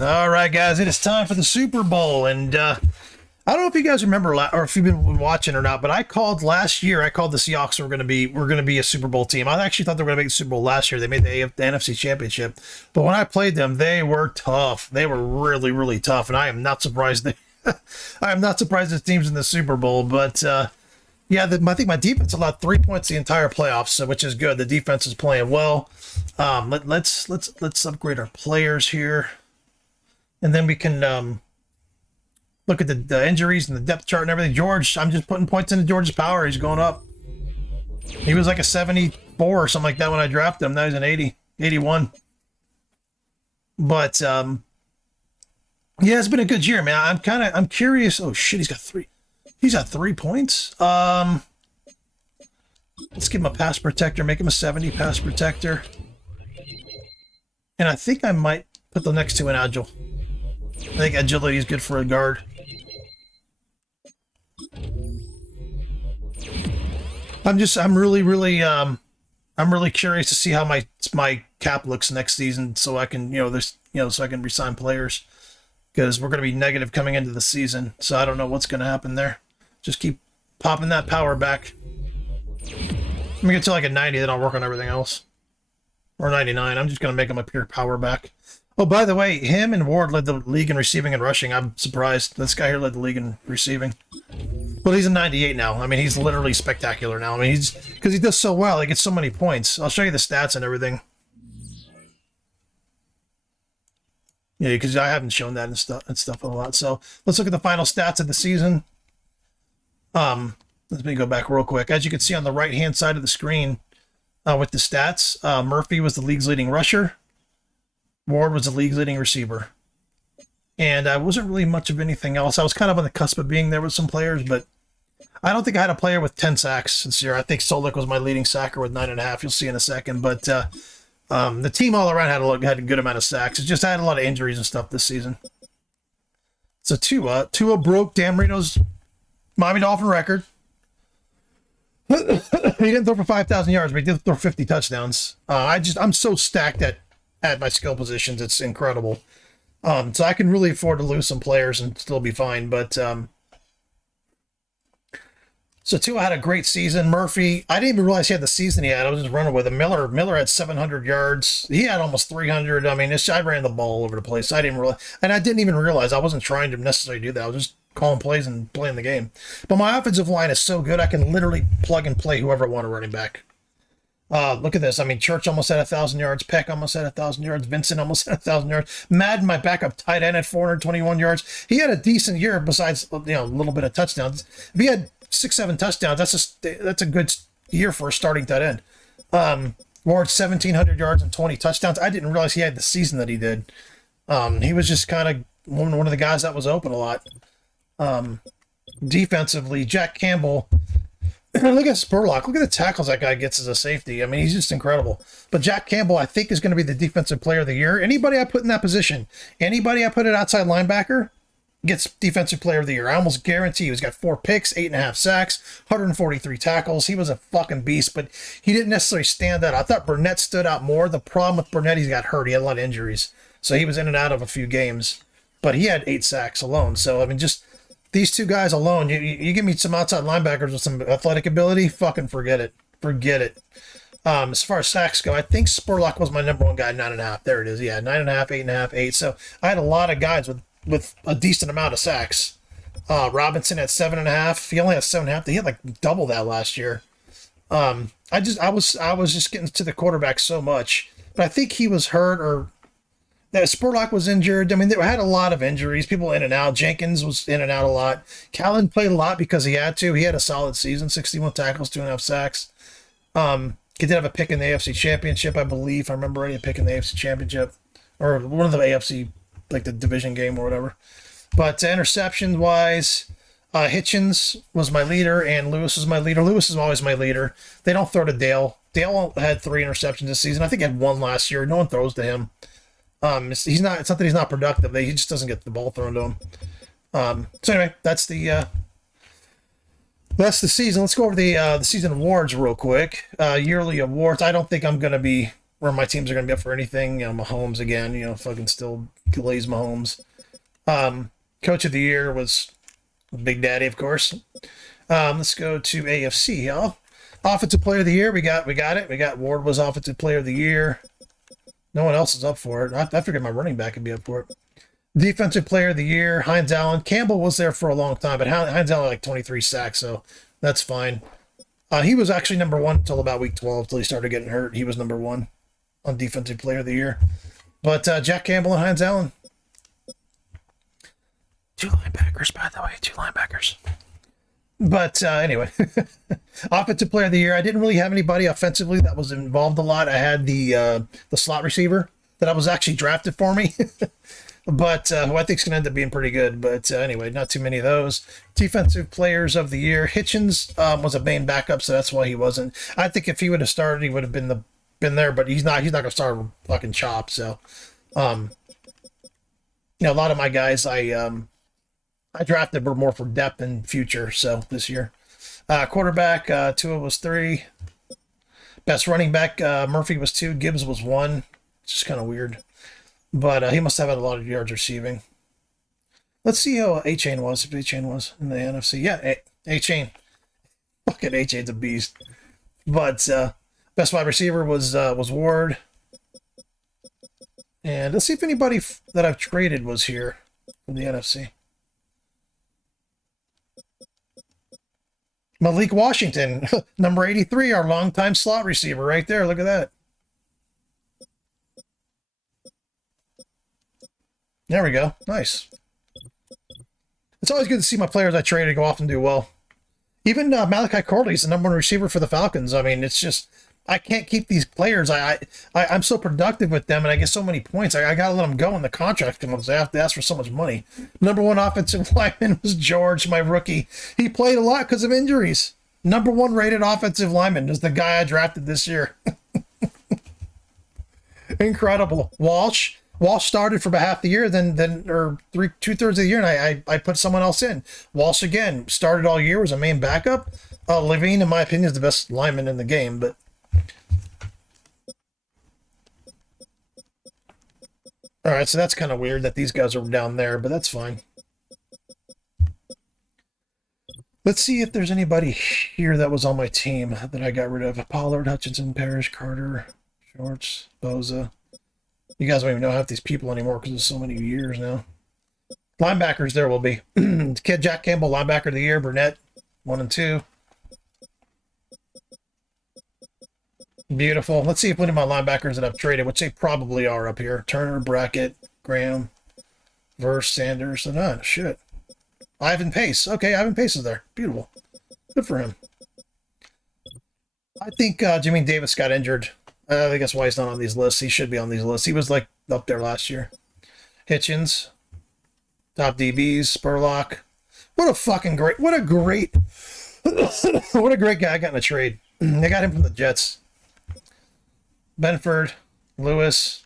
All right, guys, it is time for the Super Bowl, and I don't know if you guys remember or if you've been watching or not, but I called last year. I called the Seahawks were going to be a Super Bowl team. I actually thought they were going to make the Super Bowl last year. They made the NFC Championship, but when I played them, they were tough. They were really, really tough, and I am not surprised. I am not surprised this team's in the Super Bowl, but yeah, I think my defense allowed 3 points the entire playoffs, so, which is good. The defense is playing well. Let's upgrade our players here. And then we can look at the injuries and the depth chart and everything. George, I'm just putting points into George's power. He's going up. He was like a 74 or something like that when I drafted him. Now he's an 80, 81. But yeah, it's been a good year, man. I'm curious. Oh shit, he's got 3. He's got 3 points. Let's give him a pass protector. Make him a 70 pass protector. And I think I might put the next two in agile. I think agility is good for a guard. I'm really curious to see how my cap looks next season, so I can, so I can resign players, because we're going to be negative coming into the season. So I don't know what's going to happen there. Just keep popping that power back. Let me get to like a 90, then I'll work on everything else. Or 99. I'm just going to make him a pure power back. Oh, by the way, him and Ward led the league in receiving and rushing. I'm surprised. This guy here led the league in receiving. But he's a 98 now. I mean, he's literally spectacular now. I mean, because he does so well. He gets so many points. I'll show you the stats and everything. Yeah, because I haven't shown that and stuff a lot. So let's look at the final stats of the season. Let me go back real quick. As you can see on the right-hand side of the screen with the stats, Murphy was the league's leading rusher. Ward was the league's leading receiver. And I wasn't really much of anything else. I was kind of on the cusp of being there with some players, but I don't think I had a player with 10 sacks this year. I think Solik was my leading sacker with 9.5. You'll see in a second. But the team all around had a good amount of sacks. It just had a lot of injuries and stuff this season. So Tua broke Dan Marino's Miami Dolphin record. He didn't throw for 5,000 yards, but he did throw 50 touchdowns. I'm so stacked at my skill positions. It's incredible. So I can really afford to lose some players and still be fine. But so Tua had a great season. Murphy, I didn't even realize he had the season he had. I was just running with him. Miller had 700 yards. He had almost 300. I mean, I ran the ball all over the place. I didn't even realize I wasn't trying to necessarily do that. I was just calling plays and playing the game. But my offensive line is so good, I can literally plug and play whoever I want a running back. Look at this. I mean, Church almost had 1,000 yards. Peck almost had 1,000 yards. Vincent almost had 1,000 yards. Madden, my backup tight end, had 421 yards. He had a decent year besides, a little bit of touchdowns. If he had 6-7 touchdowns, that's a good year for a starting tight end. Ward, 1,700 yards and 20 touchdowns. I didn't realize he had the season that he did. He was just kind of one of the guys that was open a lot. Defensively, Jack Campbell. Look at Spurlock. Look at the tackles that guy gets as a safety. I mean, he's just incredible. But Jack Campbell, I think, is going to be the defensive player of the year. Anybody I put in that position, anybody I put at outside linebacker gets defensive player of the year. I almost guarantee he's got 4 picks, 8.5 sacks, 143 tackles. He was a fucking beast, but he didn't necessarily stand out. I thought Burnett stood out more. The problem with Burnett, he got hurt. He had a lot of injuries. So he was in and out of a few games. But he had 8 sacks alone. So, I mean, just these two guys alone, you give me some outside linebackers with some athletic ability, fucking forget it. Forget it. As far as sacks go, I think Spurlock was my number one guy, 9.5. There it is. Yeah, 9.5, 8.5, 8. So I had a lot of guys with a decent amount of sacks. Robinson had 7.5. He only had 7.5. He had like double that last year. I was just getting to the quarterback so much, but I think he was hurt or that Spurlock was injured. I mean, they had a lot of injuries. People in and out. Jenkins was in and out a lot. Callan played a lot because he had to. He had a solid season, 61 tackles, 2.5 sacks. He did have a pick in the AFC Championship, I believe. I remember already a pick in the AFC Championship. Or one of the AFC, like the division game or whatever. But interceptions-wise, Hitchens was my leader and Lewis was my leader. Lewis is always my leader. They don't throw to Dale. Dale had 3 interceptions this season. I think he had 1 last year. No one throws to him. It's not that he's not productive. He just doesn't get the ball thrown to him. So anyway, that's the season. Let's go over the season awards real quick. Yearly awards. I don't think I'm going to be where my teams are going to be up for anything. Mahomes again, fucking still glaze Mahomes. Coach of the year was Big Daddy, of course. Let's go to AFC, y'all. Offensive player of the year, we got it. We got Ward was offensive player of the year. No one else is up for it. I figured my running back would be up for it. Defensive player of the year, Hines Allen. Campbell was there for a long time, but Hines Allen like 23 sacks, so that's fine. He was actually number one until about week 12, until he started getting hurt. He was number one on defensive player of the year. But Jack Campbell and Hines Allen. 2 linebackers, by the way, 2 linebackers. But anyway, offensive player of the year. I didn't really have anybody offensively that was involved a lot. I had the slot receiver that I was actually drafted for me. But who I think is going to end up being pretty good. But anyway, not too many of those. Defensive players of the year. Hitchens was a main backup, so that's why he wasn't. I think if he would have started, he would have been there. But he's not. He's not going to start fucking Chop. So, a lot of my guys I drafted were more for depth and future. So this year, quarterback Tua was 3. Best running back Murphy was 2. Gibbs was 1. It's just kind of weird. But he must have had a lot of yards receiving. Let's see how A-Chain was, if A-Chain was in the NFC. Yeah, A-Chain. Fucking A-Chain's a beast. But best wide receiver was Ward. And let's see if anybody that I've traded was here from the NFC. Malik Washington, number 83, our longtime slot receiver right there. Look at that. There we go. Nice. It's always good to see my players I traded go off and do well. Even Malachi Corley is the number 1 receiver for the Falcons. I mean, it's just, I can't keep these players. I'm so productive with them, and I get so many points. I got to let them go when the contract comes. I have to ask for so much money. Number 1 offensive lineman was George, my rookie. He played a lot because of injuries. Number 1 rated offensive lineman is the guy I drafted this year. Incredible. Walsh started for about half the year, or 2/3 of the year, and I put someone else in. Walsh again started all year, was a main backup. Levine, in my opinion, is the best lineman in the game, but all right, so that's kind of weird that these guys are down there, but that's fine. Let's see if there's anybody here that was on my team that I got rid of. Pollard, Hutchinson, Parrish, Carter, Shorts, Boza. You guys don't even know half these people anymore because it's so many years now. Linebackers, there will be. Kid Jack Campbell, linebacker of the year. Burnett, 1 and 2. Beautiful. Let's see if any of my linebackers that I've traded, which they probably are up here. Turner, Brackett, Graham, Verse, Sanders. And shit. Ivan Pace. Okay, Ivan Pace is there. Beautiful. Good for him. I think Jimmy Davis got injured. I think that's why he's not on these lists. He should be on these lists. He was like up there last year. Hitchens, top DBs, Spurlock. What a great guy I got in a trade. They got him from the Jets. Benford, Lewis.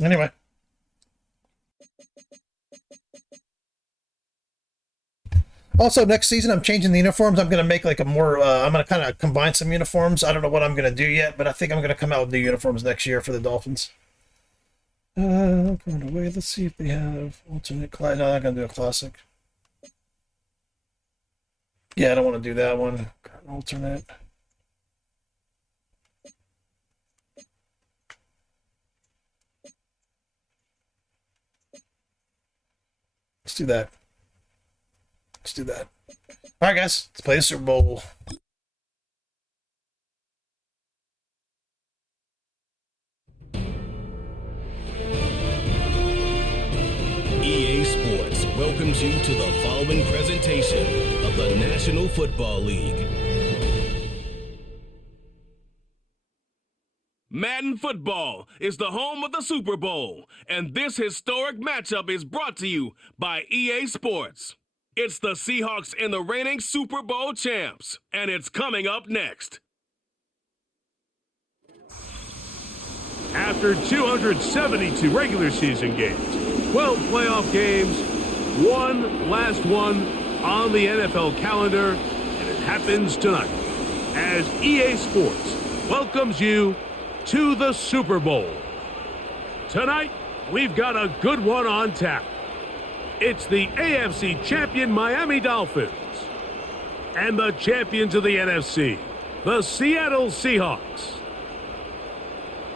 Anyway. Also, next season, I'm changing the uniforms. I'm going to make like a more, I'm going to kind of combine some uniforms. I don't know what I'm going to do yet, but I think I'm going to come out with new uniforms next year for the Dolphins. I'm going away. Let's see if they have alternate class. No, I'm not going to do a classic. Yeah, I don't want to do that one. Alternate. Let's do that. Let's do that. All right, guys. Let's play the Super Bowl. EA Sports welcomes you to the following presentation of the National Football League. Madden Football is the home of the Super Bowl, and this historic matchup is brought to you by EA Sports. It's the Seahawks and the reigning Super Bowl champs, and it's coming up next. After 272 regular season games, 12 playoff games, one last one on the NFL calendar, and it happens tonight as EA Sports welcomes you to the Super Bowl. Tonight, we've got a good one on tap. It's the AFC champion Miami Dolphins and the champions of the NFC, the Seattle Seahawks.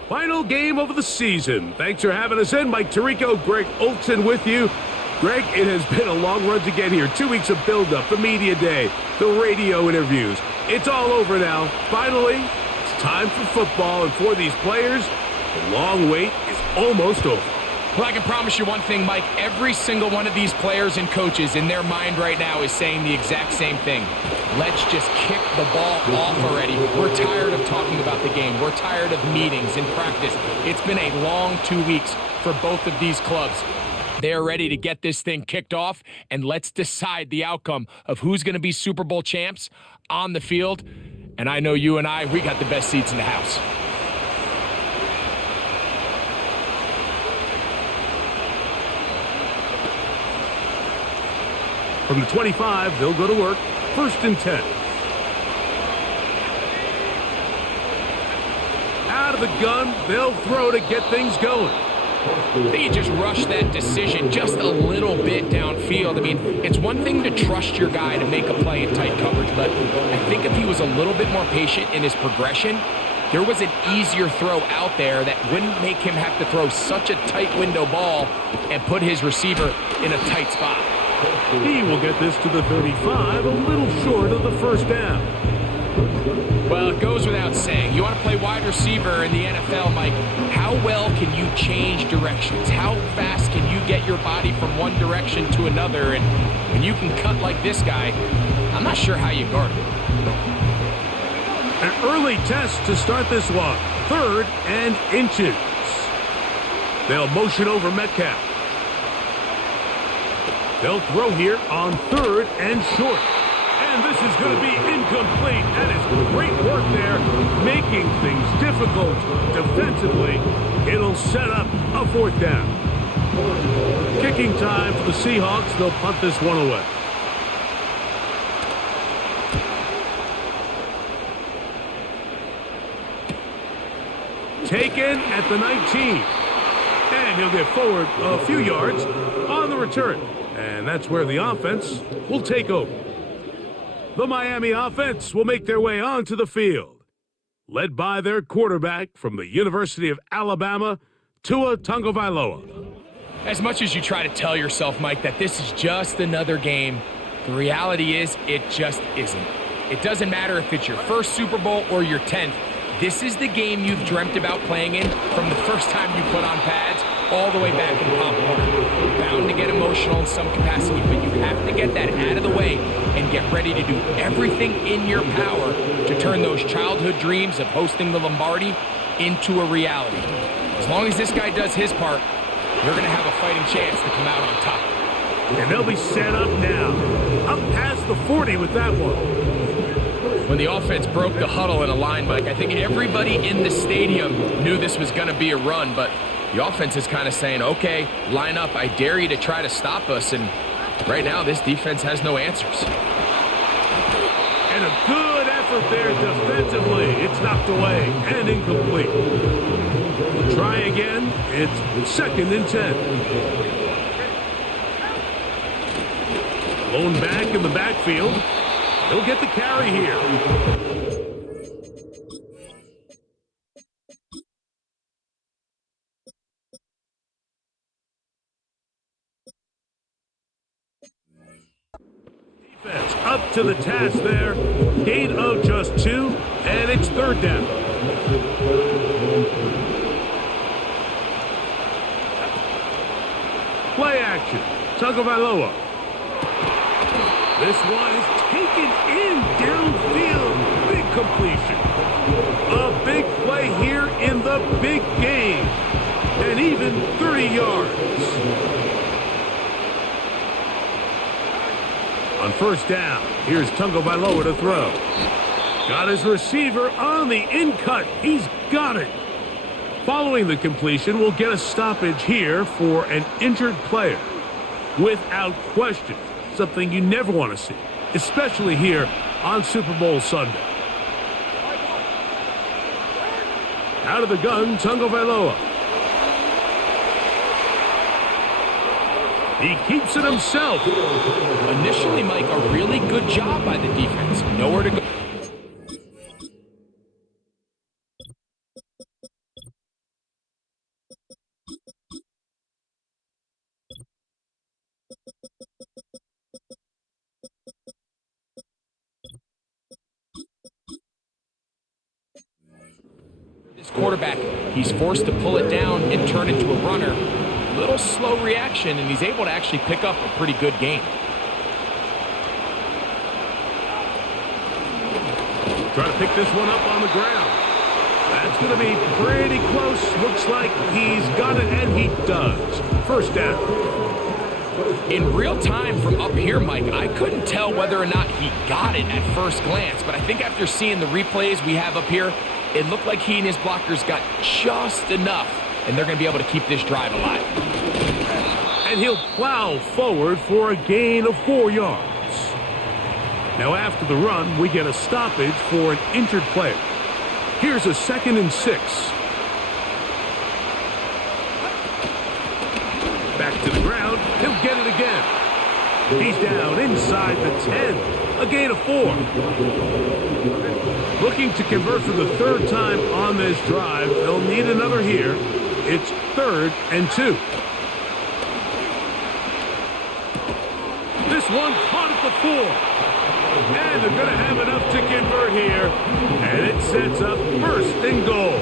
Final game of the season. Thanks for having us in. Mike Tirico, Greg Olson with you. Greg, it has been a long run to get here. 2 weeks of build-up, the media day, the radio interviews. It's all over now. Finally, it's time for football, and for these players, the long wait is almost over. Well, I can promise you one thing, Mike. Every single one of these players and coaches in their mind right now is saying the exact same thing. Let's just kick the ball off already. We're tired of talking about the game. We're tired of meetings and practice. It's been a long 2 weeks for both of these clubs. They're ready to get this thing kicked off, and let's decide the outcome of who's going to be Super Bowl champs on the field. And I know you and I, we got the best seats in the house. From the 25, they'll go to work. 1st and 10. Out of the gun, they'll throw to get things going. I think you just rush that decision just a little bit downfield. I mean, it's one thing to trust your guy to make a play in tight coverage, but I think if he was a little bit more patient in his progression, there was an easier throw out there that wouldn't make him have to throw such a tight window ball and put his receiver in a tight spot. He will get this to the 35, a little short of the first down. Well, it goes without saying. You want to play wide receiver in the NFL, Mike. How well can you change directions? How fast can you get your body from one direction to another? And when you can cut like this guy, I'm not sure how you guard him. An early test to start this one. 3rd and inches. They'll motion over Metcalf. They'll throw here on 3rd and short. And this is going to be incomplete. That is great work there, making things difficult defensively. It'll set up a 4th down. Kicking time for the Seahawks. They'll punt this one away. Taken at the 19. And he'll get forward a few yards on the return. And that's where the offense will take over. The Miami offense will make their way onto the field, led by their quarterback from the University of Alabama, Tua Tagovailoa. As much as you try to tell yourself, Mike, that this is just another game, the reality is it just isn't. It doesn't matter if it's your first Super Bowl or your 10th. This is the game you've dreamt about playing in from the first time you put on pads all the way back in Pop Warner. You're bound to get emotional in some capacity, but you have to get that out of the way and get ready to do everything in your power to turn those childhood dreams of hosting the Lombardi into a reality. As long as this guy does his part, you're going to have a fighting chance to come out on top. And they'll be set up now. Up past the 40 with that one. When the offense broke the huddle in a line, Mike, I think everybody in the stadium knew this was going to be a run, but the offense is kind of saying, okay, line up, I dare you to try to stop us, and right now this defense has no answers. And a good effort there defensively. It's knocked away and incomplete. We'll try again. It's 2nd and 10. Blown back in the backfield. He'll get the carry here. Defense up to the task there. Gain of just 2, and it's 3rd down. Play action. Tagovailoa. This one is taken in downfield. Big completion. A big play here in the big game. And even 30 yards. On 1st down, here's Tagovailoa to throw. Got his receiver on the in-cut. He's got it. Following the completion, we'll get a stoppage here for an injured player. Without question. Something you never want to see, especially here on Super Bowl Sunday. Out of the gun, Tagovailoa. He keeps it himself. Initially, Mike, a really good job by the defense. Nowhere to go. This quarterback, he's forced to pull it down and turn into a runner. Little slow reaction, and he's able to actually pick up a pretty good game. Try to pick this one up on the ground. That's going to be pretty close. Looks like he's got it, and he does. First down. In real time from up here, Mike, I couldn't tell whether or not he got it at first glance, but I think after seeing the replays we have up here, it looked like he and his blockers got just enough, and they're going to be able to keep this drive alive. And he'll plow forward for a gain of 4 yards. Now after the run, we get a stoppage for an injured player. Here's a 2nd and 6. Back to the ground. He'll get it again. He's down inside the 10. A gain of 4. Looking to convert for the 3rd time on this drive. They'll need another here. It's 3rd and 2. This one caught at the 4. And they're going to have enough to convert here. And it sets up 1st and goal.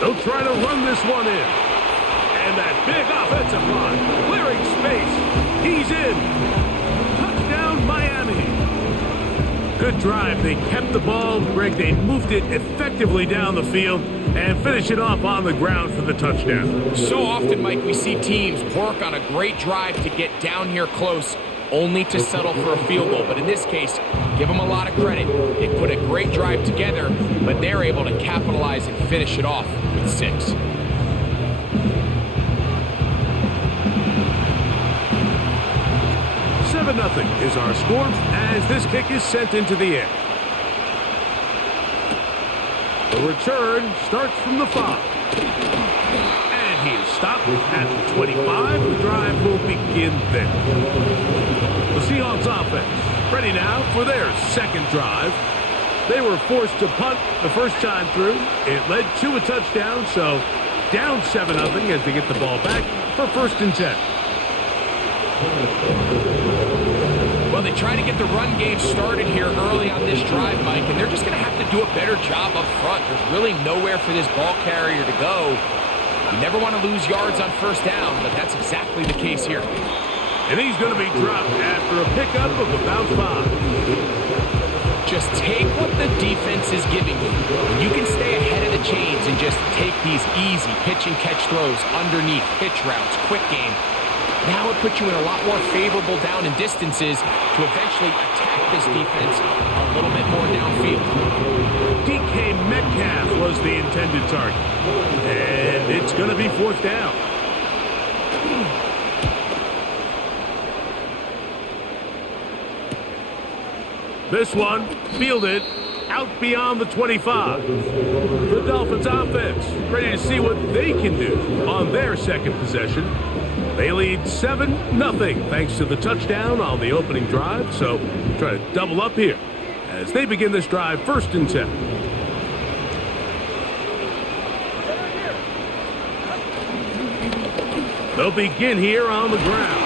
They'll try to run this one in. And that big offensive line clearing space. He's in. Touchdown, Miami. Good drive. They kept the ball. Greg, they moved it effectively down the field and finish it off on the ground for the touchdown. So often, Mike, we see teams work on a great drive to get down here close, only to settle for a field goal. But in this case, give them a lot of credit. They put a great drive together, but they're able to capitalize and finish it off with 6. Nothing is our score as this kick is sent into the air. The return starts from the 5. And he is stopped at the 25. The drive will begin there. The Seahawks offense ready now for their 2nd drive. They were forced to punt the first time through. It led to a touchdown, so down 7-0 as they get the ball back for 1st and 10. Well, they try to get the run game started here early on this drive, Mike, and they're just going to have to do a better job up front. There's really nowhere for this ball carrier to go. You never want to lose yards on 1st down, but that's exactly the case here. And he's going to be dropped after a pickup of about 5. Just take what the defense is giving you. You can stay ahead of the chains and just take these easy pitch and catch throws underneath, pitch routes, quick game. Now it puts you in a lot more favorable down and distances to eventually attack this defense a little bit more downfield. DK Metcalf was the intended target. And it's going to be 4th down. This one fielded out beyond the 25. The Dolphins offense ready to see what they can do on their 2nd possession. They lead 7-0 thanks to the touchdown on the opening drive. So try to double up here as they begin this drive 1st and 10. They'll begin here on the ground.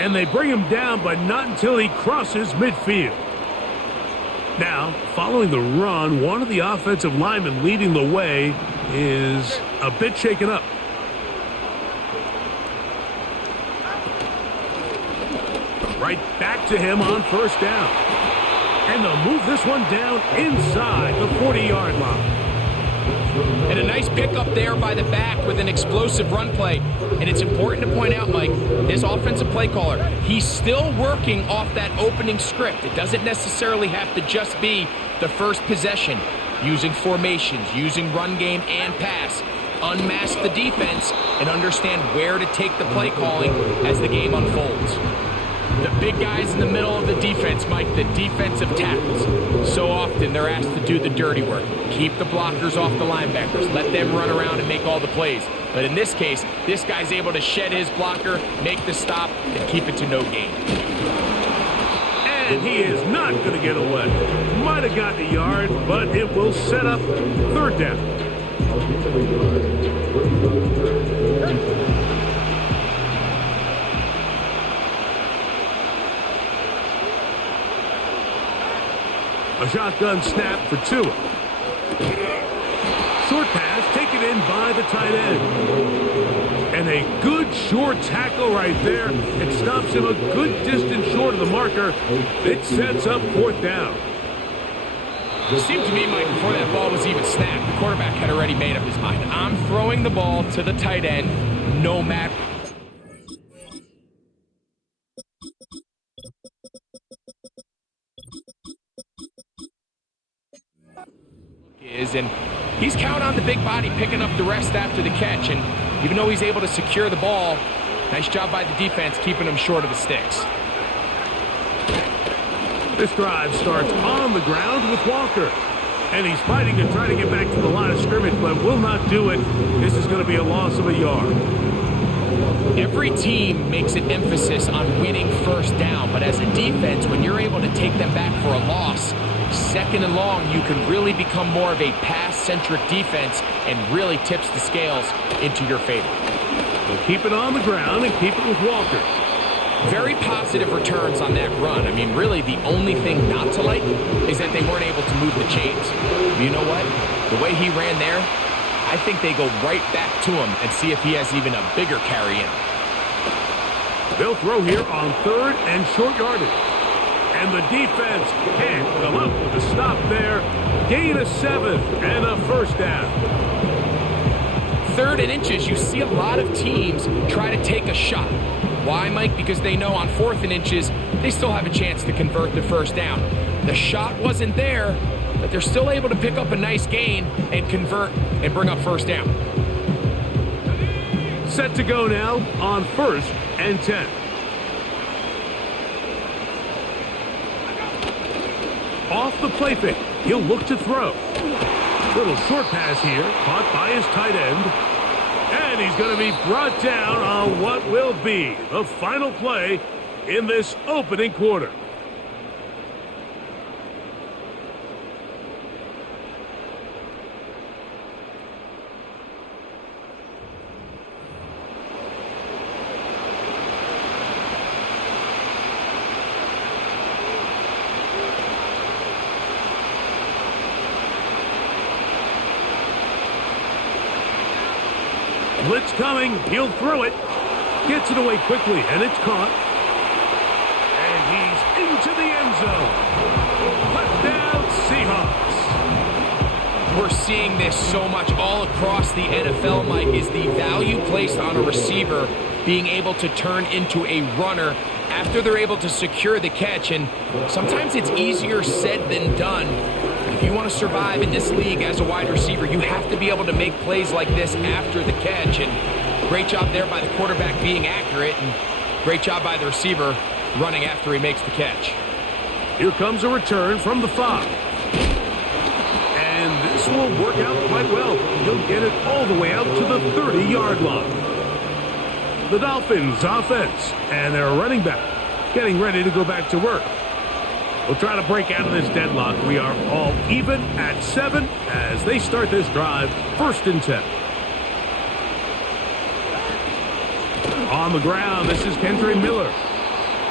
And they bring him down, but not until he crosses midfield. Now, following the run, one of the offensive linemen leading the way is a bit shaken up. Right back to him on 1st down. And they'll move this one down inside the 40-yard line. And a nice pickup there by the back with an explosive run play. And it's important to point out, Mike, this offensive play caller, he's still working off that opening script. It doesn't necessarily have to just be the first possession. Using formations, using run game and pass. unmask the defense and understand where to take the play calling as the game unfolds. The big guys in the middle of the defense, Mike, the defensive tackles. So often they're asked to do the dirty work. Keep the blockers off the linebackers. Let them run around and make all the plays. But in this case, this guy's able to shed his blocker, make the stop, and keep it to no gain. And he is not going to get away. Might have gotten a yard, but it will set up third down. A shotgun snap for Tua. Short pass taken in by the tight end. And a good short tackle right there. It stops him a good distance short of the marker. It sets up fourth down. It seemed to me, Mike, before that ball was even snapped, the quarterback had already made up his mind. I'm throwing the ball to the tight end no matter. And he's counting on the big body picking up the rest after the catch, and even though he's able to secure the ball, nice job by the defense keeping him short of the sticks. This drive starts on the ground with Walker, and he's fighting to try to get back to the line of scrimmage, but will not do it. This is going to be a loss of a yard. Every team makes an emphasis on winning first down, but as a defense, when you're able to take them back for a loss, second and long, you can really become more of a pass-centric defense and really tips the scales into your favor. So keep it on the ground and keep it with Walker. Very positive returns on that run. I mean, really, the only thing not to like is that they weren't able to move the chains. But you know what? The way he ran there, I think they go right back to him and see if he has even a bigger carry in. They'll throw here on third and short yardage. And the defense can't come up with a stop there. Gain of 7 and a first down. Third and inches, you see a lot of teams try to take a shot. Why, Mike? Because they know on fourth and inches, they still have a chance to convert the first down. The shot wasn't there, but they're still able to pick up a nice gain and convert and bring up first down. Set to go now on first and 10. Off the play fake, he'll look to throw. Little short pass here, caught by his tight end. And he's going to be brought down on what will be the final play in this opening quarter. Blitz coming, he'll throw it, gets it away quickly, and it's caught. And he's into the end zone. Touchdown, Seahawks. We're seeing this so much all across the NFL, Mike, is the value placed on a receiver being able to turn into a runner after they're able to secure the catch. And sometimes it's easier said than done. If you want to survive in this league as a wide receiver, you have to be able to make plays like this after the catch. And great job there by the quarterback being accurate, and great job by the receiver running after he makes the catch. Here comes a return from the 5. And this will work out quite well. He'll get it all the way out to the 30-yard line. The Dolphins offense and their running back getting ready to go back to work. We'll try to break out of this deadlock. We are all even at 7 as they start this drive, first and 10. On the ground, this is Kendre Miller.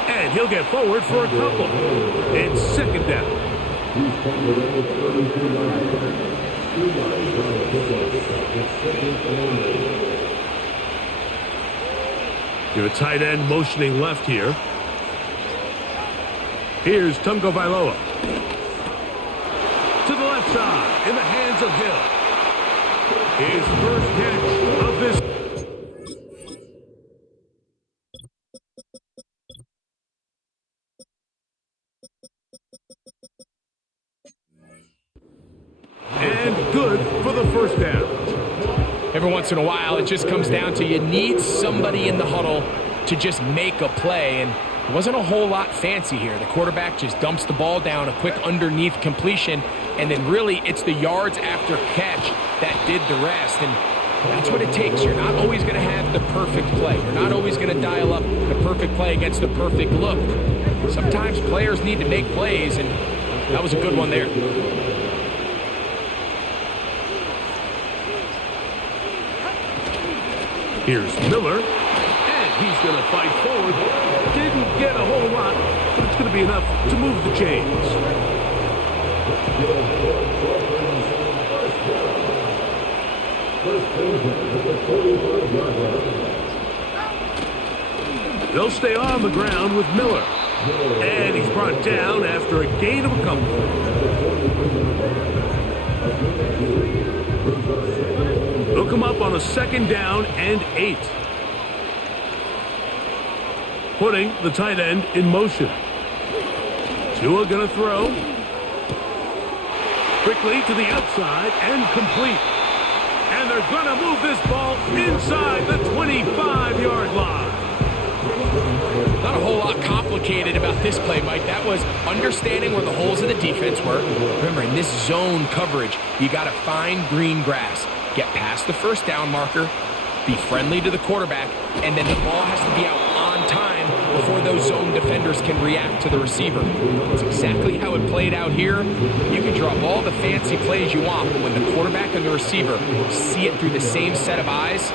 And he'll get forward for a couple. It's second down. Your tight end motioning left here. Here's Tungo Vailoa. To the left side, in the hands of Hill. His first catch of this. And good for the first down. every once in a while, it just comes down to you need somebody in the huddle to just make a play, and it wasn't a whole lot fancy here. The quarterback just dumps the ball down, a quick underneath completion, and then really it's the yards after catch that did the rest, and that's what it takes. You're not always going to have the perfect play. You're not always going to dial up the perfect play against the perfect look. Sometimes players need to make plays, and that was a good one there. Here's Miller, and he's going to fight forward. Didn't get a whole lot, but it's going to be enough to move the chains. They'll stay on the ground with Miller, and he's brought down after a gain of a couple. They'll come up on a 2nd down and 8. Putting the tight end in motion. Tua gonna throw. Quickly to the outside and complete. And they're gonna move this ball inside the 25-yard line. Not a whole lot complicated about this play, Mike. That was understanding where the holes of the defense were. Remember, in this zone coverage, you got to find green grass. Get past the 1st down marker, be friendly to the quarterback, and then the ball has to be out on time before those zone defenders can react to the receiver. That's exactly how it played out here. You can draw up all the fancy plays you want, but when the quarterback and the receiver see it through the same set of eyes,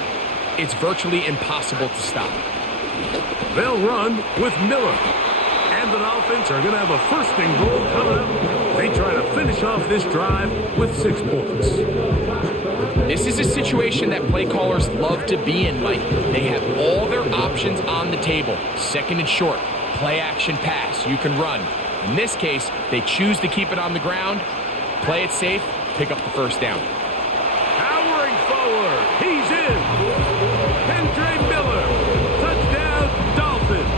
it's virtually impossible to stop. They'll run with Miller. And the Dolphins are going to have a 1st and goal coming up. They try to finish off this drive with 6 points. This is a situation that play callers love to be in, Mike. They have all their options on the table. 2nd and short, play action pass, you can run. In this case, they choose to keep it on the ground, play it safe, pick up the 1st down. Powering forward, he's in. Kendre Miller, touchdown Dolphins.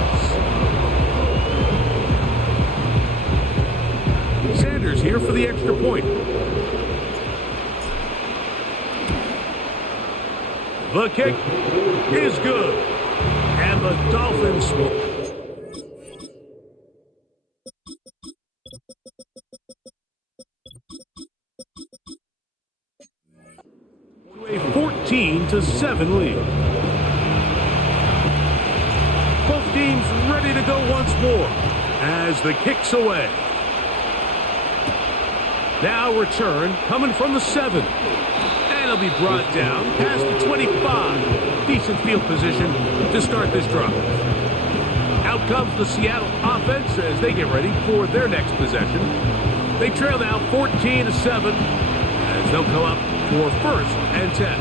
Sanders here for the extra point. The kick is good, and the Dolphins will. To a 14-7 lead. Both teams ready to go once more as the kick's away. Now return coming from the 7. He'll be brought down past the 25. Decent field position to start this drive. Out comes the Seattle offense as they get ready for their next possession. They trail now 14-7 as they'll come up for 1st and 10.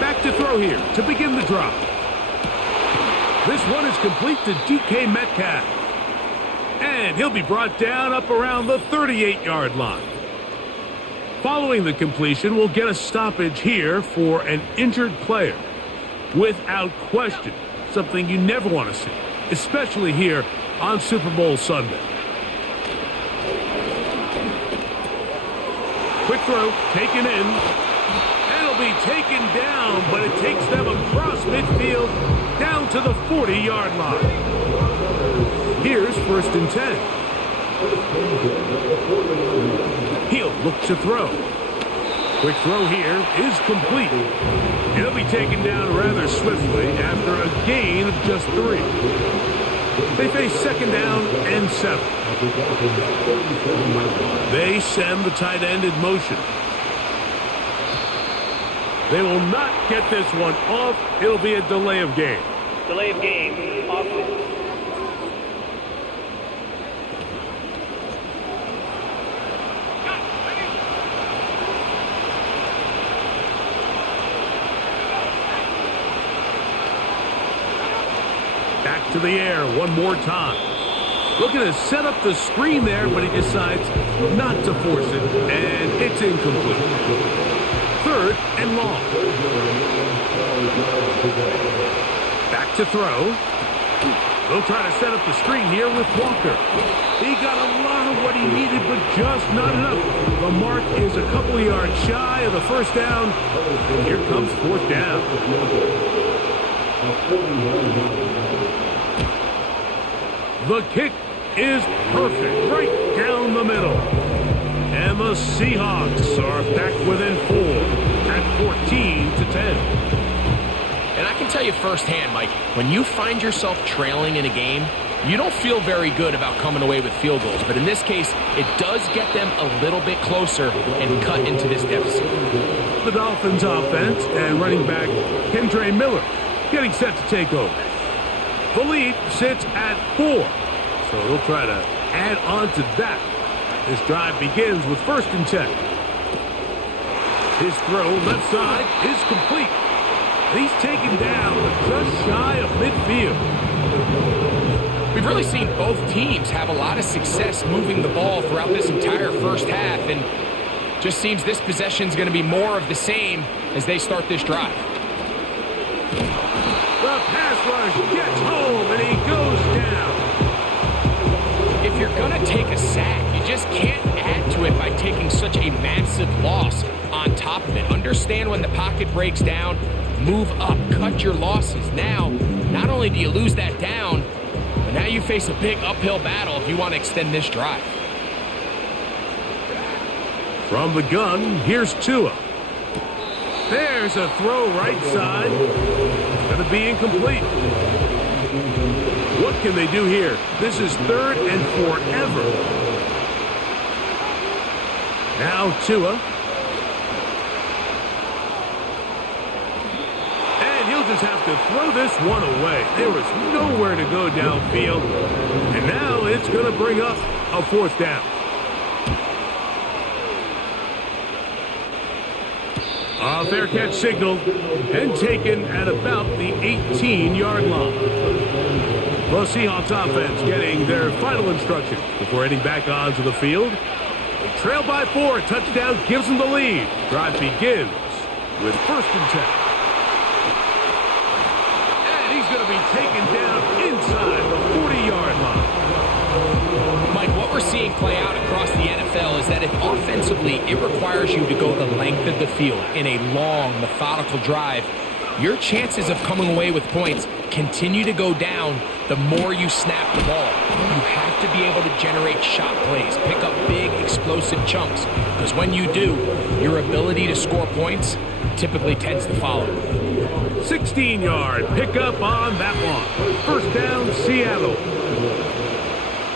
Back to throw here to begin the drive. This one is complete to DK Metcalf. And he'll be brought down up around the 38-yard line. Following the completion, we'll get a stoppage here for an injured player. Without question, something you never want to see, especially here on Super Bowl Sunday. Quick throw, taken in. And it'll be taken down, but it takes them across midfield down to the 40-yard line. Here's 1st and 10. He'll look to throw. Quick throw here is complete. He'll be taken down rather swiftly after a gain of just 3. They face 2nd down and 7. They send the tight end in motion. They will not get this one off. It'll be a delay of game. Delay of game, offense. Back to the air one more time. Looking to set up the screen there, but he decides not to force it, and it's incomplete. 3rd and long. Back to throw. They'll try to set up the screen here with Walker. He got a lot of what he needed, but just not enough. The mark is a couple of yards shy of the first down. And here comes fourth down. The kick is perfect, right down the middle. And the Seahawks are back within 4 at 14-10. And I can tell you firsthand, Mike, when you find yourself trailing in a game, you don't feel very good about coming away with field goals. But in this case, it does get them a little bit closer and cut into this deficit. The Dolphins offense and running back Kendre Miller getting set to take over. The lead sits at 4, so he'll try to add on to that. This drive begins with 1st and 10. His throw left side is complete. And he's taken down just shy of midfield. We've really seen both teams have a lot of success moving the ball throughout this entire first half, and just seems this possession's going to be more of the same as they start this drive. The pass rush gets home, and he goes down. If you're going to take a sack, you just can't add to it by taking such a massive loss on top of it. Understand when the pocket breaks down, move up, cut your losses. Now, not only do you lose that down, but now you face a big uphill battle if you want to extend this drive. From the gun, here's Tua. There's a throw right side. It's going to be incomplete. What can they do here? This is 3rd and forever. Now Tua. And he'll just have to throw this one away. There was nowhere to go downfield. And now it's going to bring up a 4th down. A fair catch signal and taken at about the 18-yard line. The Seahawks offense getting their final instructions before heading back onto the field. They trail by 4. Touchdown gives them the lead. Drive begins with 1st and 10. And he's going to be taken down inside the 40-yard line. Mike, what we're seeing play out across the NFL is that if offensively it requires you to go the length of the field in a long, methodical drive, your chances of coming away with points continue to go down the more you snap the ball. You have to be able to generate shot plays, pick up big, explosive chunks, because when you do, your ability to score points typically tends to follow. 16-yard pickup on that one. 1st down, Seattle.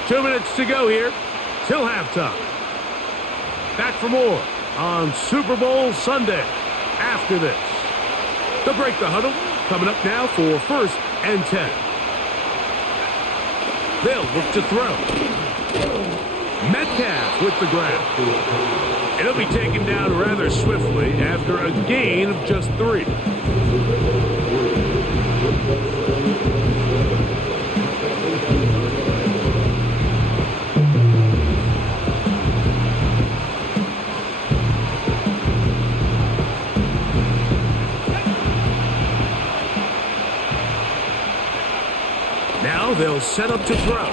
2 minutes to go here till halftime. Back for more on Super Bowl Sunday after this. They'll break the huddle. Coming up now for 1st and 10. They'll look to throw. Metcalf with the grab. It'll be taken down rather swiftly after a gain of just 3. Now they'll set up to throw.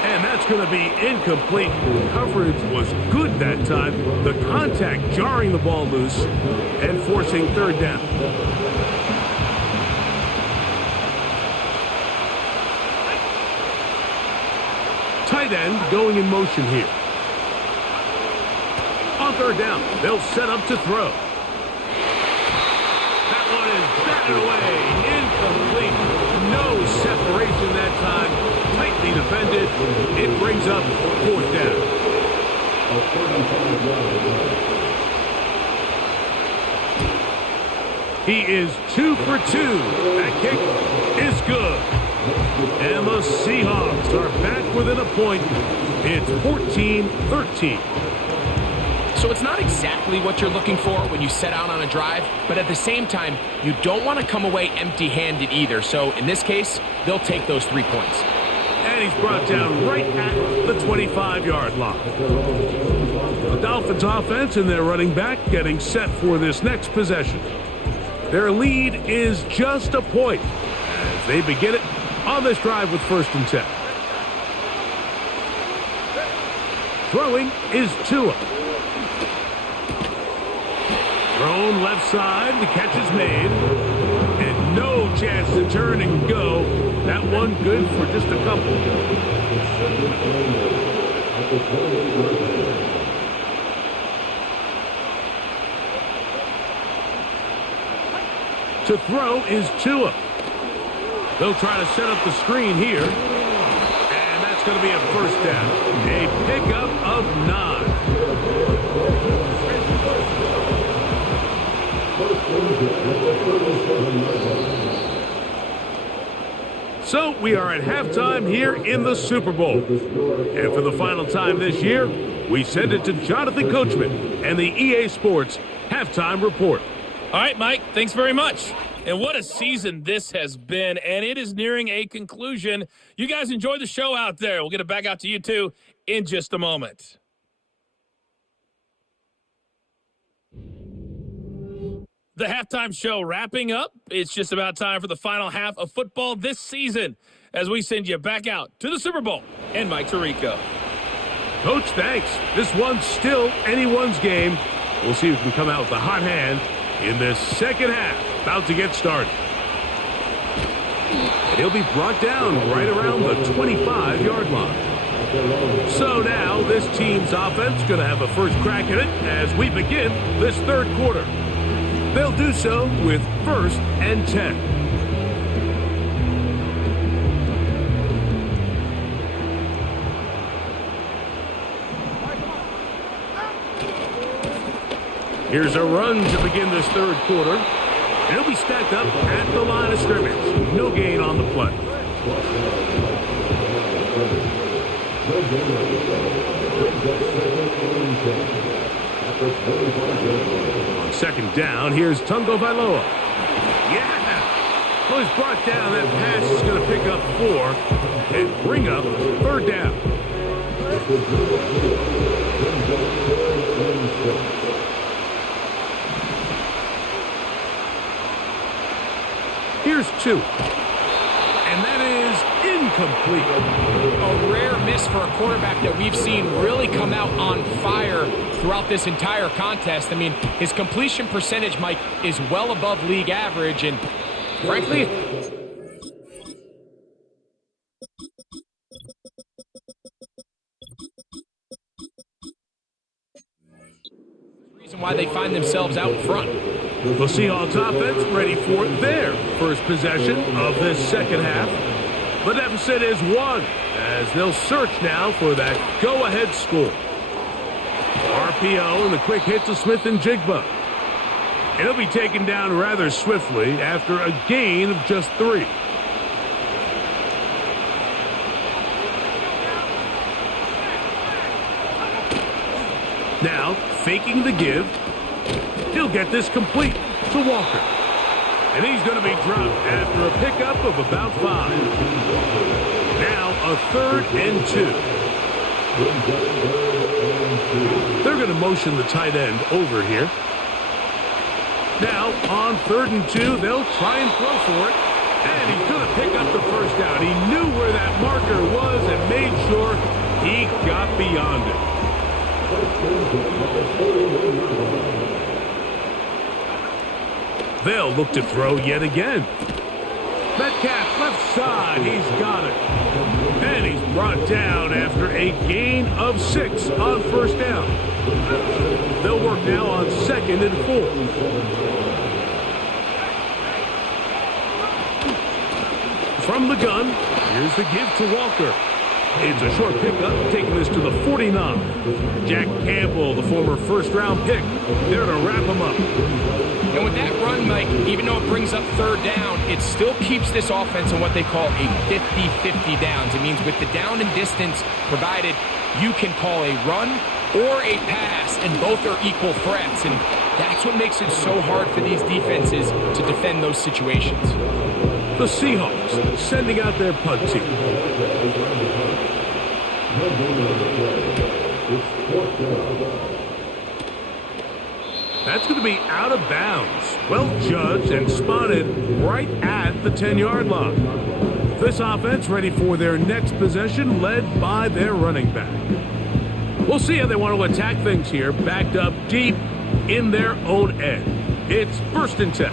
And that's going to be incomplete. Coverage was good that time. The contact jarring the ball loose and forcing 3rd down. Tight end going in motion here. On 3rd down, they'll set up to throw. That one is batted away. Incomplete. No separation that time. Tightly defended. It brings up 4th down. He is 2 for 2. That kick is good. And the Seahawks are back within a point. It's 14-13. So it's not exactly what you're looking for when you set out on a drive, but at the same time, you don't want to come away empty-handed either. So in this case, they'll take those 3 points. And he's brought down right at the 25-yard line. The Dolphins offense and their running back getting set for this next possession. Their lead is just a point as they begin it on this drive with 1st and 10. Throwing is Tua. Thrown left side, the catch is made. And no chance to turn and go. That one good for just a couple. To throw is Tua. They'll try to set up the screen here. And that's going to be a 1st down. A pickup of 9. So we are at halftime here in the Super Bowl. And for the final time this year, we send it to Jonathan Coachman and the EA Sports Halftime Report. All right, Mike, thanks very much. And what a season this has been, and it is nearing a conclusion. You guys enjoy the show out there. We'll get it back out to you, too, in just a moment. The halftime show wrapping up. It's just about time for the final half of football this season as we send you back out to the Super Bowl and Mike Tirico. Coach, thanks. This one's still anyone's game. We'll see who can come out with the hot hand in this second half. About to get started. And he'll be brought down right around the 25-yard line. So now this team's offense going to have a first crack at it as we begin this 3rd quarter. They'll do so with 1st and 10. Here's a run to begin this 3rd quarter. It'll be stacked up at the line of scrimmage. No gain on the play. On 2nd down, here's Tungo Vailoa. Yeah! Well, he's brought down. That pass is going to pick up 4 and bring up 3rd down. Here's 2. And that is incomplete. A rare miss for a quarterback that we've seen really come out on fire throughout this entire contest. I mean, his completion percentage, Mike, is well above league average, and frankly, reason why they find themselves out in front. The Seahawks offense ready for their first possession of this second half. The deficit is 1 as they'll search now for that go-ahead score. RPO and the quick hit to Smith and Jigba. It'll be taken down rather swiftly after a gain of just 3. Now, faking the give. He'll get this complete to Walker. And he's going to be dropped after a pickup of about 5. Now a 3rd and 2. They're going to motion the tight end over here. Now on 3rd and 2, they'll try and throw for it. And he's going to pick up the 1st down. He knew where that marker was and made sure he got beyond it. They'll look to throw yet again. Metcalf left side, he's got it. And he's brought down after a gain of 6 on 1st down. They'll work now on 2nd and 4. From the gun, here's the give to Walker. It's a short pickup, taking this to the 49. Jack Campbell, the former first-round pick, there to wrap him up. And with that run, Mike, even though it brings up 3rd down, it still keeps this offense in what they call a 50-50 downs. It means with the down and distance provided, you can call a run or a pass, and both are equal threats. And that's what makes it so hard for these defenses to defend those situations. The Seahawks sending out their punt team. That's going to be out of bounds. Well judged and spotted right at the 10-yard line. This offense ready for their next possession, led by their running back. We'll see how they want to attack things here, backed up deep in their own end. It's 1st and 10.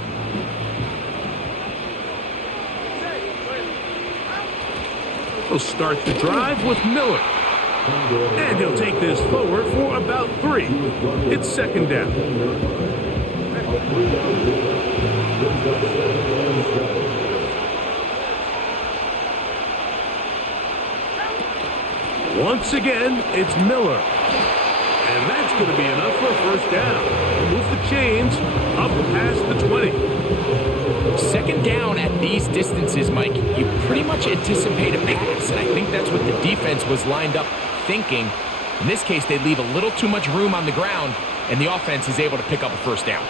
He'll start the drive with Miller. And he'll take this forward for about 3. It's 2nd down. Once again, it's Miller. And that's going to be enough for a 1st down. Move the chains up past the 20. 2nd down at these distances, Mike, you pretty much anticipate a pass, and I think that's what the defense was lined up thinking. In this case, they leave a little too much room on the ground, and the offense is able to pick up a 1st down.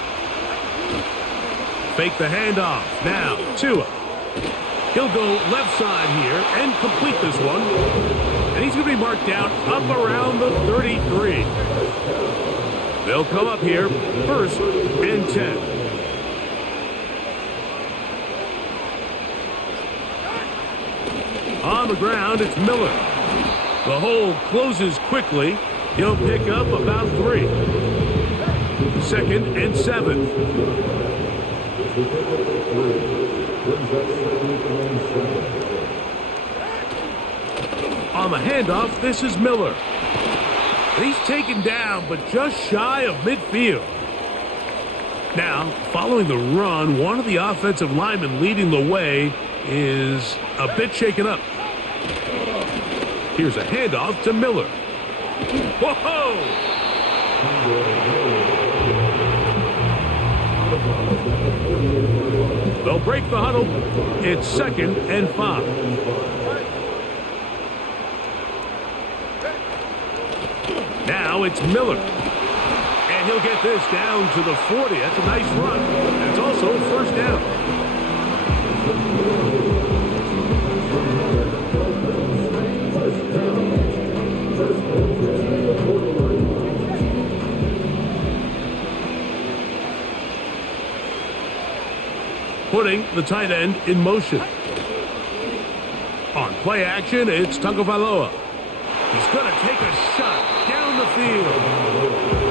Fake the handoff. Now, Tua. He'll go left side here and complete this one. And he's going to be marked down up around the 33. They'll come up here, 1st and 10. On the ground, it's Miller. The hole closes quickly. He'll pick up about 3. 2nd and 7. On the handoff, this is Miller. He's taken down, but just shy of midfield. Now, following the run, one of the offensive linemen leading the way is a bit shaken up. Here's a handoff to Miller. Whoa! They'll break the huddle. It's 2nd and 5. Now it's Miller. And he'll get this down to the 40. That's a nice run. And it's also a 1st down. Putting the tight end in motion. On play action, it's Tagovailoa. He's going to take a shot down the field.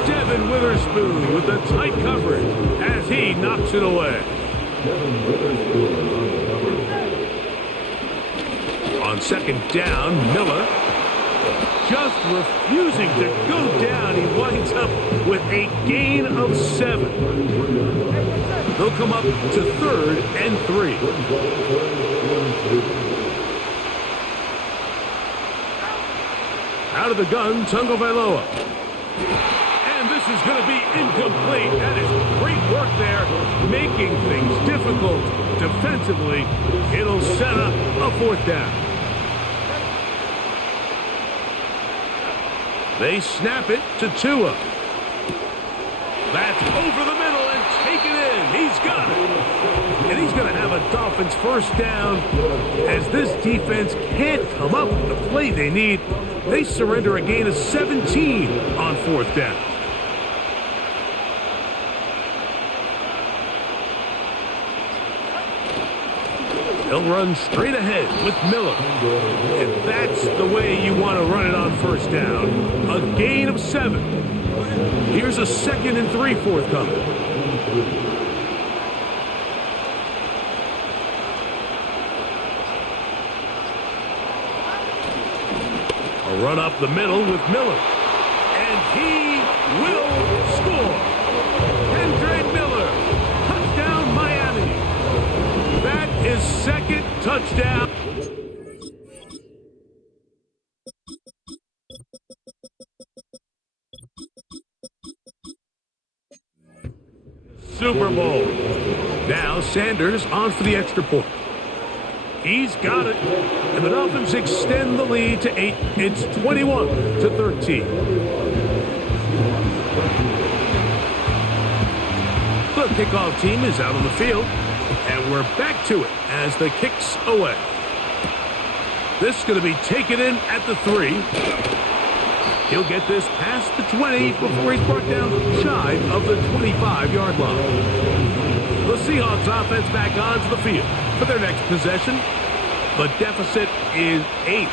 Devin Witherspoon with the tight coverage as he knocks it away. On 2nd down, Miller just refusing to go down. He winds up with a gain of 7. They'll come up to 3rd and 3. Out of the gun, Tagovailoa. And this is going to be incomplete. That is great work there, making things difficult defensively. It'll set up a 4th down. They snap it to Tua. That's over the middle and taken in. He's got it. And he's going to have a Dolphins 1st down as this defense can't come up with the play they need. They surrender a gain of 17 on 4th down. He'll run straight ahead with Miller. And that's the way you want to run it on 1st down. A gain of 7. Here's a 2nd and 3 forthcoming. A run up the middle with Miller. And he will score. Kendrick Miller. Touchdown, Miami. That is 2nd touchdown. Super Bowl. Now Sanders on for the extra point. He's got it. And the Dolphins extend the lead to 8. It's 21-13. The kickoff team is out on the field. And we're back to it as the kick's away. This is going to be taken in at the 3. He'll get this past the 20 before he's brought down shy of the 25-yard line. The Seahawks offense back onto the field for their next possession. The deficit is 8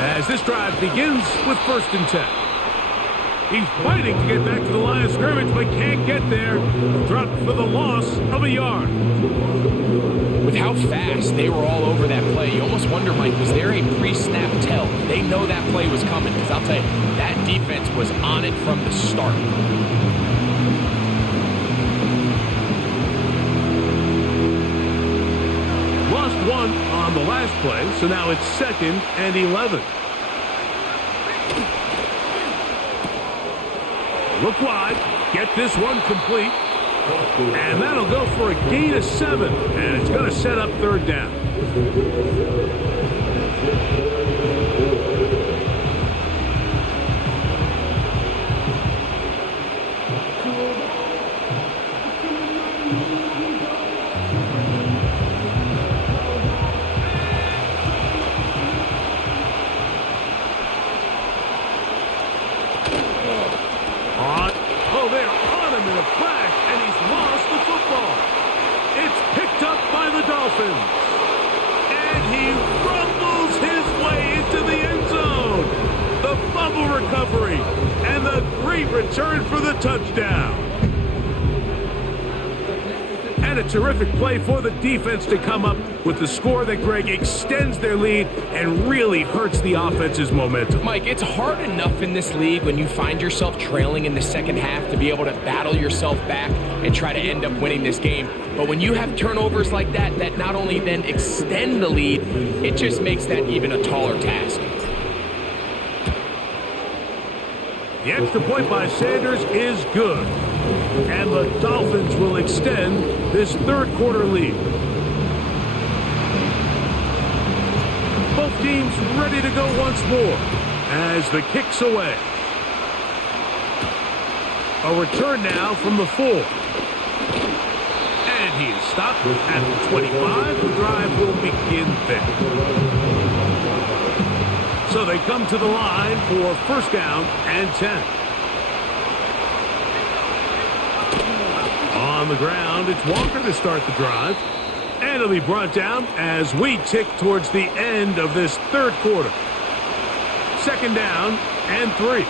as this drive begins with 1st and 10. He's fighting to get back to the line of scrimmage, but can't get there. Dropped for the loss of a yard. With how fast they were all over that play, you almost wonder, Mike, was there a pre-snap tell? They know that play was coming, because I'll tell you, that defense was on it from the start. Lost 1 on the last play, so now it's 2nd and 11. Look wide, get this one complete, and that'll go for a gain of 7, and it's going to set up 3rd down. Dolphins. And he rumbles his way into the end zone. The fumble recovery and the great return for the touchdown. And a terrific play for the defense to come up with the score that, Greg, extends their lead and really hurts the offense's momentum. Mike, it's hard enough in this league when you find yourself trailing in the second half to be able to battle yourself back and try to end up winning this game. But when you have turnovers like that, that not only then extend the lead, it just makes that even a taller task. The extra point by Sanders is good. And the Dolphins will extend this third quarter lead. Both teams ready to go once more as the kick's away. A return now from the 4. And he is stopped at the 25. The drive will begin there. So they come to the line for 1st down and 10. On the ground, it's Walker to start the drive. And it'll be brought down as we tick towards the end of this third quarter. 2nd down and 3.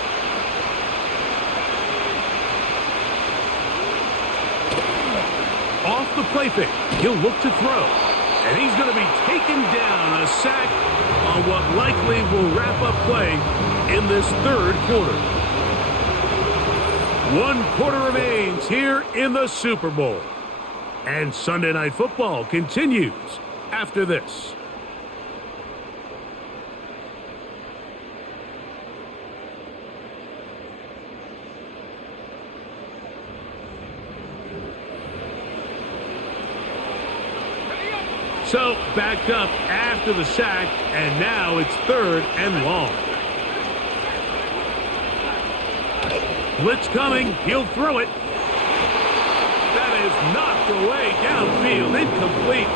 Off the play fake, he'll look to throw. And he's going to be taken down, a sack on what likely will wrap up play in this third quarter. 1 quarter remains here in the Super Bowl. And Sunday Night Football continues after this. So, backed up after the sack, and now it's 3rd and long. Blitz coming, he'll throw it. That is knocked away downfield, incomplete.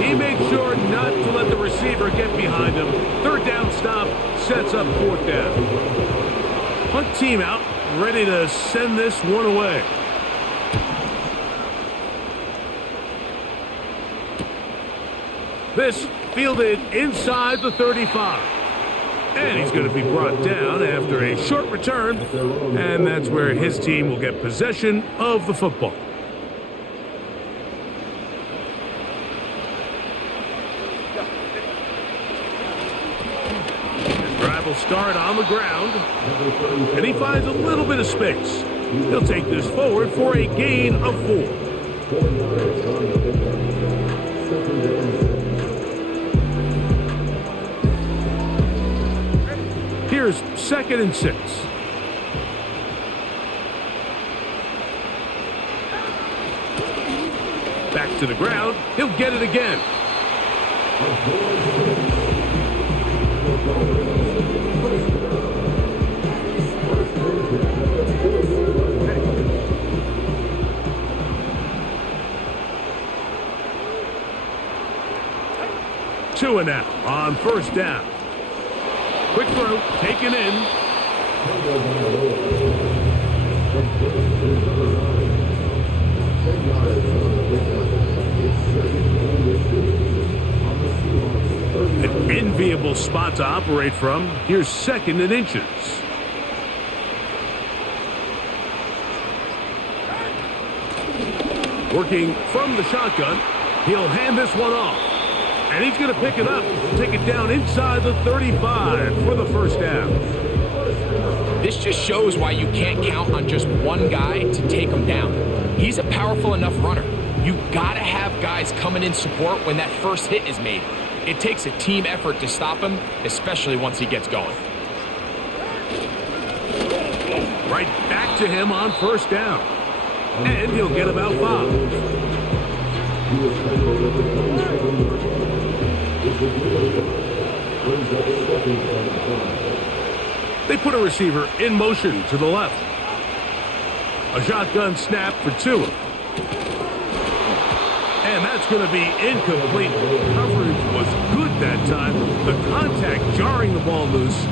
He made sure not to let the receiver get behind him. 3rd down stop sets up 4th down. Punt team out, ready to send this one away. This fielded inside the 35. And he's going to be brought down after a short return. And that's where his team will get possession of the football. His drive will start on the ground. And he finds a little bit of space. He'll take this forward for a gain of 4. Here's 2nd and 6. Back to the ground. He'll get it again. Two and out on 1st down. Quick throw, taken in. And Enviable spot to operate from. Here's 2nd and inches. Working from the shotgun, he'll hand this one off. And he's going to pick it up, take it down inside the 35 for the first down. This just shows why you can't count on just one guy to take him down. He's a powerful enough runner. You gotta have guys coming in support when that first hit is made. It takes a team effort to stop him, especially once he gets going. Right back to him on first down. And he'll get about 5. They put a receiver in motion to the left. A shotgun snap for Tua. And that's going to be incomplete. Coverage was good that time. The contact jarring the ball loose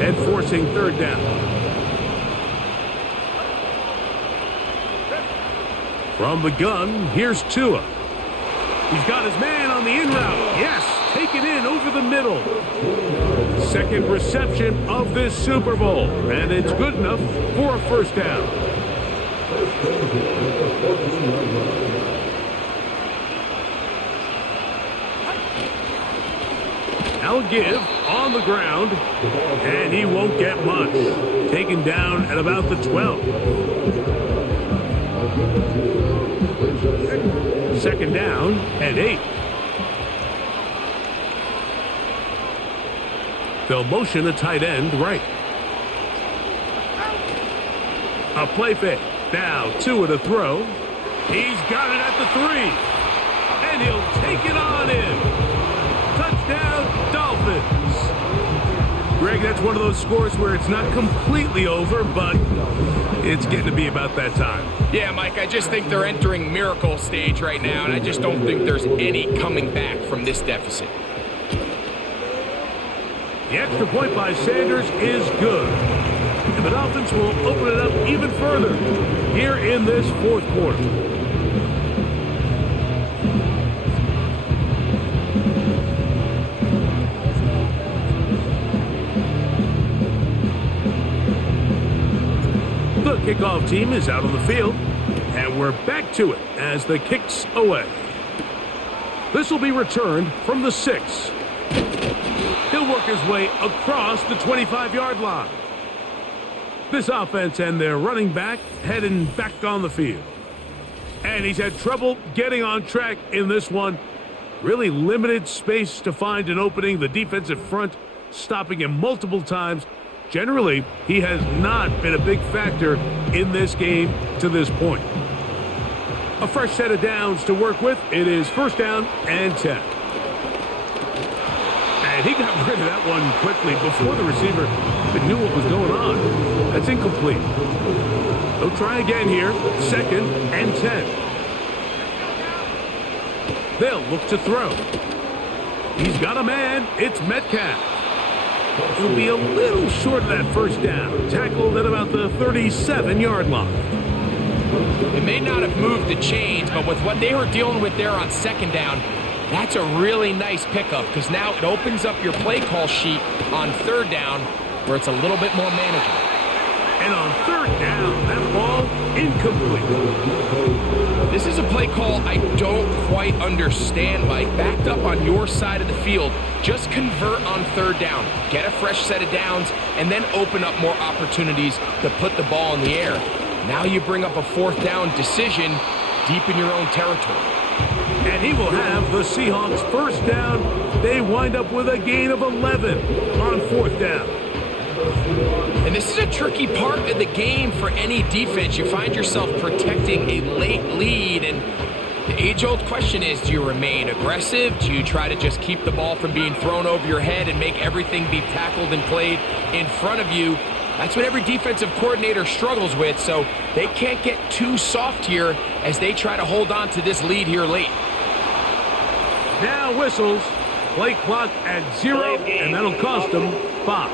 and forcing 3rd down. From the gun, here's Tua. He's got his man on the in route. Yes, take it in over the middle. 2nd reception of this Super Bowl, and it's good enough for a first down. Now give on the ground, and he won't get much. Taken down at about the 12. 2nd down and 8. They'll motion a tight end right. A play fake. Now Tua to throw. He's got it at the 3. And he'll take it on in. Touchdown, Dolphins. Greg, that's one of those scores where it's not completely over, but it's getting to be about that time. Yeah, Mike, I just think they're entering miracle stage right now, and I just don't think there's any coming back from this deficit. The extra point by Sanders is good. And the Dolphins will open it up even further here in this 4th quarter. The kickoff team is out on the field, and we're back to it as the kick's away. This will be returned from the 6. He'll work his way across the 25-yard line. This offense and their running back heading back on the field. And he's had trouble getting on track in this one. Really limited space to find an opening. The defensive front stopping him multiple times. Generally, he has not been a big factor in this game to this point. A fresh set of downs to work with. It is 1st down and 10. And he got rid of that one quickly before the receiver even knew what was going on. That's incomplete. They'll try again here. 2nd and 10. They'll look to throw. He's got a man. It's Metcalf. He'll be a little short of that first down. Tackled at about the 37-yard line. It may not have moved the chains, but with what they were dealing with there on 2nd down, that's a really nice pickup because now it opens up your play call sheet on 3rd down where it's a little bit more manageable. And on 3rd down, that ball incomplete. This is a play call I don't quite understand, Mike. Backed up on your side of the field, just convert on 3rd down. Get a fresh set of downs, and then open up more opportunities to put the ball in the air. Now you bring up a 4th down decision deep in your own territory. And he will have the Seahawks 1st down. They wind up with a gain of 11 on 4th down. And this is a tricky part of the game for any defense. You find yourself protecting a late lead, and the age-old question is, do you remain aggressive? Do you try to just keep the ball from being thrown over your head and make everything be tackled and played in front of you? That's what every defensive coordinator struggles with, so they can't get too soft here as they try to hold on to this lead here late. Now whistles, play clock at 0, and that'll cost them 5.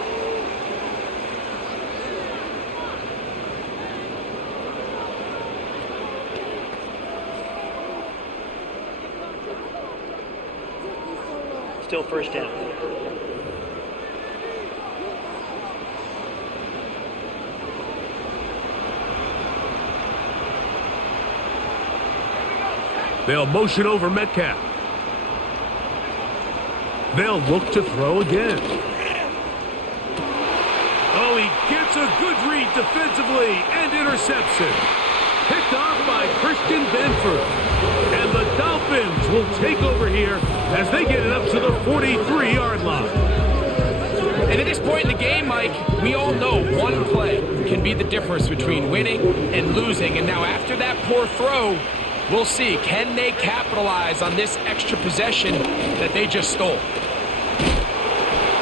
Still first down. They'll motion over Metcalf. They'll look to throw again. Oh, he gets a good read defensively and interception. Picked off by Christian Benford. And the Dolphins will take over here as they get it up to the 43-yard line. And at this point in the game, Mike, we all know one play can be the difference between winning and losing. And now after that poor throw, we'll see, can they capitalize on this extra possession that they just stole?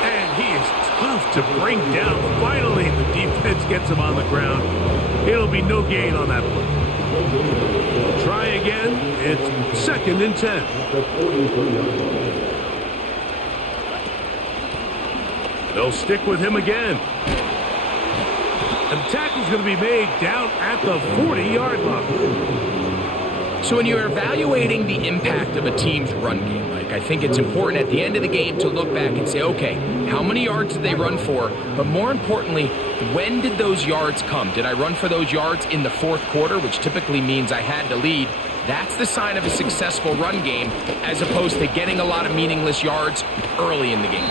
And he is tough to bring down. Finally, the defense gets him on the ground. It'll be no gain on that play. We'll try again. It's 2nd and 10. They'll stick with him again. And the tackle's going to be made down at the 40-yard line. So when you're evaluating the impact of a team's run game, Mike, I think it's important at the end of the game to look back and say, okay, how many yards did they run for? But more importantly, when did those yards come? Did I run for those yards in the 4th quarter, which typically means I had to lead? That's the sign of a successful run game, as opposed to getting a lot of meaningless yards early in the game.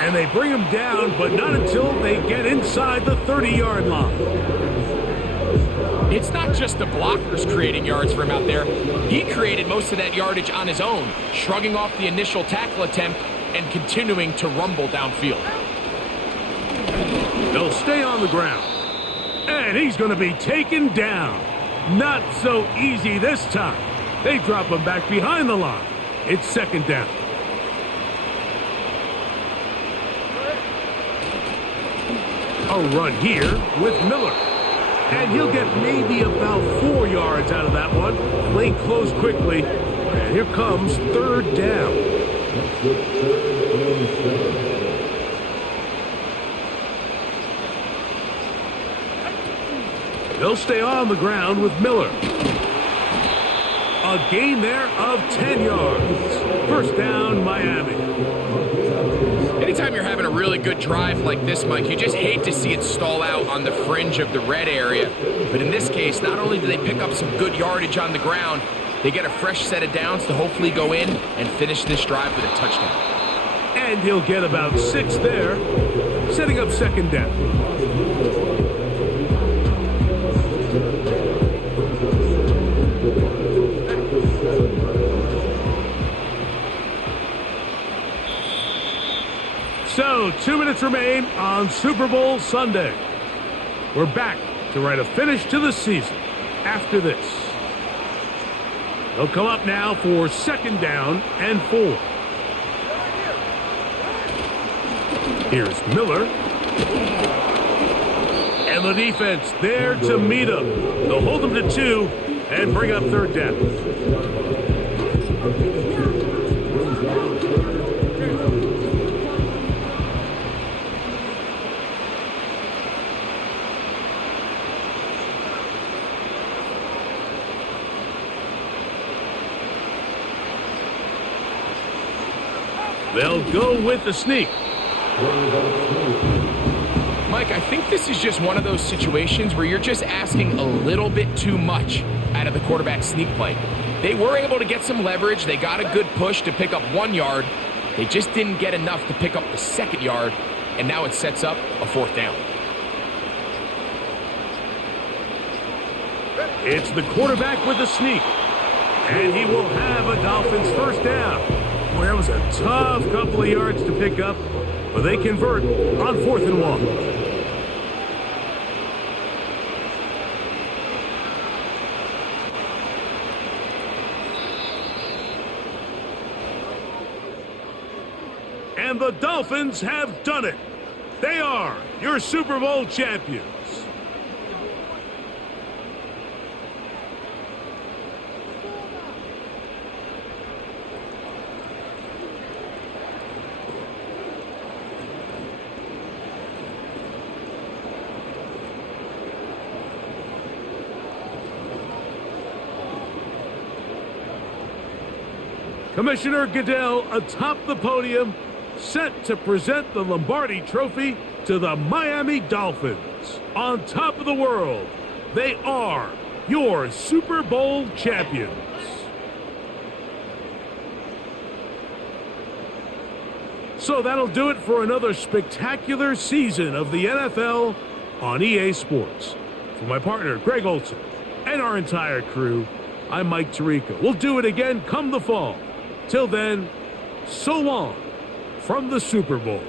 And they bring him down, but not until they get inside the 30-yard line. It's not just the blockers creating yards for him out there. He created most of that yardage on his own, shrugging off the initial tackle attempt and continuing to rumble downfield. They'll stay on the ground. And he's going to be taken down. Not so easy this time. They drop him back behind the line. It's 2nd down. A run here with Miller. And he'll get maybe about 4 yards out of that one. Play close quickly. And here comes 3rd down. They'll stay on the ground with Miller. A gain there of 10 yards. First down, Miami. Anytime you're having a really good drive like this, Mike, you just hate to see it stall out on the fringe of the red area. But in this case, not only do they pick up some good yardage on the ground, they get a fresh set of downs to hopefully go in and finish this drive with a touchdown. And he'll get about 6 there, setting up 2nd down. So, 2 minutes remain on Super Bowl Sunday. We're back to write a finish to the season after this. They'll come up now for 2nd down and 4. Here's Miller. And the defense there to meet him. They'll hold him to 2 and bring up 3rd down. They'll go with the sneak. Mike, I think this is just one of those situations where you're just asking a little bit too much out of the quarterback sneak play. They were able to get some leverage. They got a good push to pick up 1 yard. They just didn't get enough to pick up the 2nd yard, and now it sets up a 4th down. It's the quarterback with the sneak. And he will have a Dolphins first down. Well, that was a tough couple of yards to pick up, but they convert on 4th and 1. And the Dolphins have done it. They are your Super Bowl champions. Commissioner Goodell atop the podium, set to present the Lombardi Trophy to the Miami Dolphins. On top of the world, they are your Super Bowl champions. So that'll do it for another spectacular season of the NFL on EA Sports. For my partner, Greg Olson, and our entire crew, I'm Mike Tirico. We'll do it again come the fall. Till then, so long from the Super Bowl.